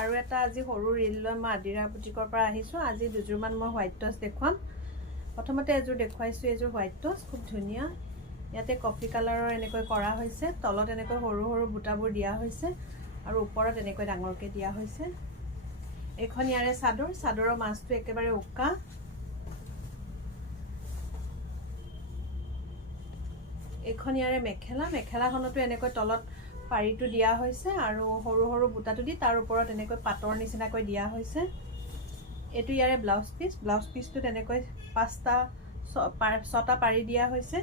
আৰু এটা আজি সৰু ৰিল লৈ মই আদিৰা বুটিকৰ পৰা আহিছোঁ। আজি দুযোৰমান মই হোৱাইট টচ দেখুৱাম। প্ৰথমতে এযোৰ দেখুৱাইছোঁ, এযোৰ হোৱাইট টচ, খুব ধুনীয়া। ইয়াতে কফি কালাৰৰ এনেকৈ কৰা হৈছে, তলত এনেকৈ সৰু সৰু বুটাবোৰ দিয়া হৈছে আৰু ওপৰত এনেকৈ ডাঙৰকৈ দিয়া হৈছে। এইখন ইয়াৰে চাদৰ, চাদৰৰ মাজটো একেবাৰে উকা। এইখন ইয়াৰে মেখেলা, মেখেলাখনতো এনেকৈ তলত পাৰীটো দিয়া হৈছে আৰু সৰু সৰু বুটাটো দি তাৰ ওপৰত এনেকৈ পাটৰ নিচিনাকৈ দিয়া হৈছে। এইটো ইয়াৰে ব্লাউজ পিচ, ব্লাউজ পিচটোত এনেকৈ 6টা পাৰী দিয়া হৈছে।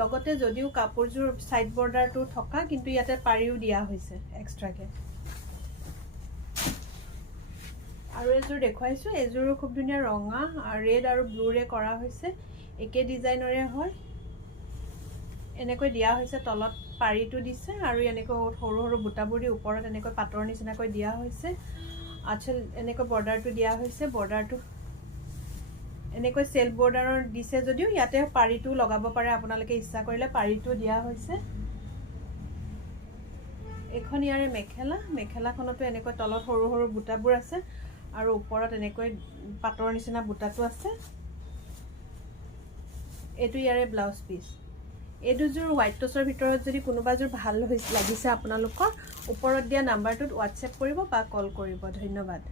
লগতে যদিও কাপোৰযোৰ সাইড বৰ্ডাৰটো থকা, কিন্তু ইয়াতে পাৰীও দিয়া হৈছে এক্সট্ৰাকে। আৰু এযোৰ দেখুৱাইছোঁ, এযোৰো খুব ধুনীয়া ৰঙা ৰেড আৰু ব্লুৰে কৰা হৈছে, একে ডিজাইনৰে হয়। এনেকৈ দিয়া হৈছে, তলত পাৰীটো দিছে আৰু এনেকৈ সৰু সৰু বুটাবোৰ দি ওপৰত এনেকৈ পাটৰ নিচিনাকৈ দিয়া হৈছে। আঁচল এনেকৈ বৰ্ডাৰটো দিয়া হৈছে, বৰ্ডাৰটো এনেকৈ চেল্ফ বৰ্ডাৰৰ দিছে যদিও ইয়াতে পাৰীটো লগাব পাৰে, আপোনালোকে ইচ্ছা কৰিলে পাৰীটো দিয়া হৈছে। এইখন ইয়াৰে মেখেলা, মেখেলাখনতো এনেকৈ তলত সৰু সৰু বুটাবোৰ আছে আৰু ওপৰত এনেকৈ পাটৰ নিচিনা বুটাটো আছে। এইটো ইয়াৰে ব্লাউজ পিচ। এই দুযোৰ হোৱাইট টচৰ ভিতৰত যদি কোনোবাযোৰ ভাল লাগিছে আপোনালোকৰ, ওপৰত দিয়া নাম্বাৰটোত হোৱাটছএপ কৰিব বা কল কৰিব। ধন্যবাদ।